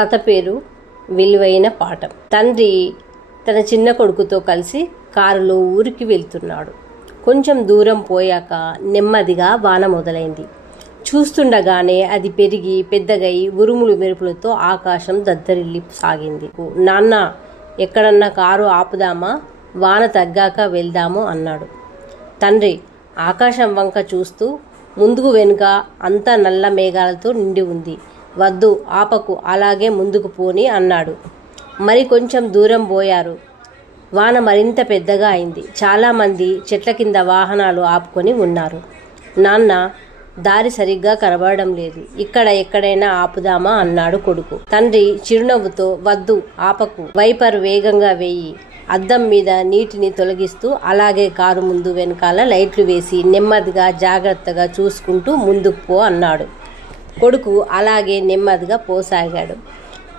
కథ పేరు విలువైన పాఠం. తండ్రి తన చిన్న కొడుకుతో కలిసి కారులో ఊరికి వెళ్తున్నాడు. కొంచెం దూరం పోయాక నెమ్మదిగా వాన మొదలైంది. చూస్తుండగానే అది పెరిగి పెద్దగై ఉరుములు మెరుపులతో ఆకాశం దద్దరిల్లి సాగింది. నాన్న, ఎక్కడన్నా కారు ఆపుదామా? వాన తగ్గాక వెళ్దాము అన్నాడు. తండ్రి ఆకాశం వంక చూస్తూ, ముందుకు వెనుక అంతా నల్ల మేఘాలతో నిండి ఉంది. వద్దు, ఆపకు, అలాగే ముందుకు పోని అన్నాడు. మరి కొంచెం దూరం పోయారు. వాన మరింత పెద్దగా అయింది. చాలామంది చెట్ల కింద వాహనాలు ఆపుకొని ఉన్నారు. నాన్న, దారి సరిగ్గా కనబడడం లేదు, ఇక్కడ ఎక్కడైనా ఆపుదామా అన్నాడు కొడుకు. తండ్రి చిరునవ్వుతో, వద్దు, ఆపకు, వైపర్ వేగంగా వేయి, అద్దం మీద నీటిని తొలగిస్తూ అలాగే కారు ముందు వెనకాల లైట్లు వేసి నెమ్మదిగా జాగ్రత్తగా చూసుకుంటూ ముందుకు పో అన్నాడు. కొడుకు అలాగే నెమ్మదిగా పోసాగాడు.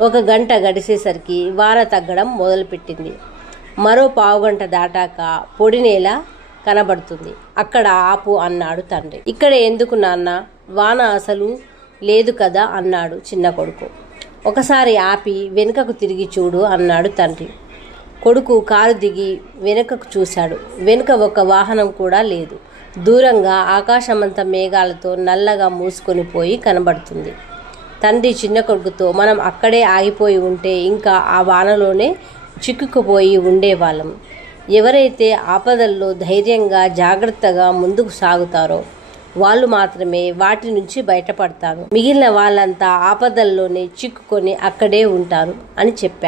1 గంట గడిచేసరికి వాన తగ్గడం మొదలుపెట్టింది. మరో పావుగంట దాటాక పొడి నేల కనబడుతుంది. అక్కడ ఆపు అన్నాడు తండ్రి. ఇక్కడ ఎందుకు నాన్న? వాన అసలు లేదు కదా అన్నాడు చిన్న కొడుకు. ఒకసారి ఆపి వెనుకకు తిరిగి చూడు అన్నాడు తండ్రి. కొడుకు కారు దిగి వెనుకకు చూశాడు. వెనుక ఒక వాహనం కూడా లేదు. దూరంగా ఆకాశమంత మేఘాలతో నల్లగా మూసుకొని పోయి కనబడుతుంది. తండ్రి చిన్న కొడుకుతో, మనం అక్కడే ఆగిపోయి ఉంటే ఇంకా ఆ వానలోనే చిక్కుకుపోయి ఉండేవాళ్ళం. ఎవరైతే ఆపదల్లో ధైర్యంగా జాగ్రత్తగా ముందుకు సాగుతారో వాళ్ళు మాత్రమే వాటి నుంచి బయటపడతారు. మిగిలిన వాళ్ళంతా ఆపదల్లోనే చిక్కుకొని అక్కడే ఉంటారు అని చెప్పాడు.